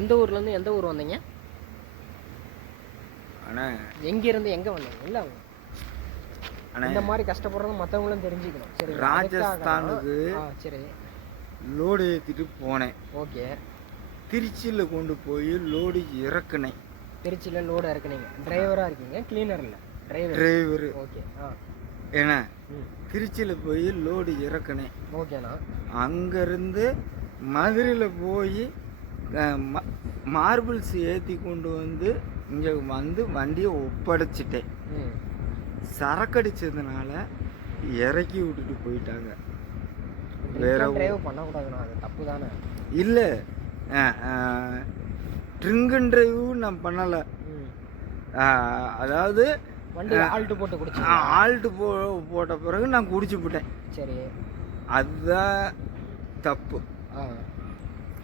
எந்த ஊர்லேருந்து எந்த ஊர் வந்தீங்க? அண்ணா எங்கேருந்து எங்கே வந்தீங்க? இல்லை அண்ணா இந்த மாதிரி கஷ்டப்படுறது மற்றவங்களும் தெரிஞ்சுக்கணும். சரி, ராஜஸ்தானுக்கு சரி லோடு ஏற்றிட்டு போனேன். ஓகே. திருச்சியில் கொண்டு போய் லோடு இறக்குனேன். திருச்சியில் லோடு இறக்குனீங்க. டிரைவராக இருக்கீங்க, கிளீனர் இல்லை டிரைவரு. ஓகே. ஏன்னா திருச்சியில் போய் லோடு இறக்குனேன். ஓகேண்ணா. அங்கேருந்து மதுரையில் போய் மார்பிள்ஸ் ஏற்றி கொண்டு வந்து இங்கே வந்து வண்டியை ஒப்படைச்சிட்டேன். சரக்கடிச்சதுனால இறக்கி விட்டுட்டு போயிட்டாங்க. வேற டிரைவ் பண்ணக்கூடாதுண்ணா, அது தப்பு தானே? இல்லை, ட்ரிங்க் அண்ட் டிரைவ் நான் பண்ணலை. அதாவது வண்டி ஆல்ட்டு போட்டு குடிச்சு ஆல்ட்டு போட்ட பிறகு நான் குடிச்சு போட்டேன். சரி, அதுதான் தப்பு.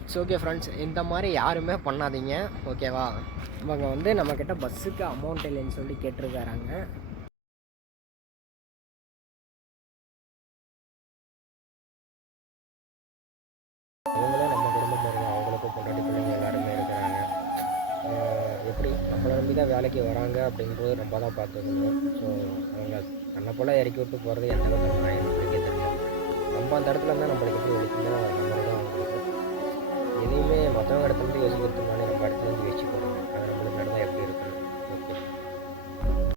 இட்ஸ் ஓகே ஃப்ரெண்ட்ஸ், இந்த மாதிரி யாருமே பண்ணாதீங்க, ஓகேவா? இவங்க வந்து நம்மக்கிட்ட பஸ்ஸுக்கு அமௌண்ட் இல்லைன்னு சொல்லி கேட்டிருக்காங்க. அவங்களும் நம்ம குடும்பம் மாதிரி தான், அவங்களுக்கும் பொண்டாட்டி பிள்ளைங்க எல்லாருமே இருக்கிறாங்க. எப்படி நம்மளை நம்பி தான் வேலைக்கு வராங்க அப்படின்றது நம்ம தான் பார்த்துக்கணும். ஸோ அவங்க தன்னை போல் இறக்கி விட்டு போகிறது எந்த விதத்தில் நான் நம்மளுக்கே தெரியல. நம்ம அந்த இடத்துல இருந்தால் நம்மளுக்கு எப்படி வலிக்குமோ அந்த மாதிரி தான் அவங்களுக்கு. எதையுமே மற்றவங்க இடத்துலேருந்து யோசிக்கிறதுக்கு முன்னாடி நம்ம இடத்துலேருந்து யோசிச்சு போடுங்க, அது நம்மளுக்கு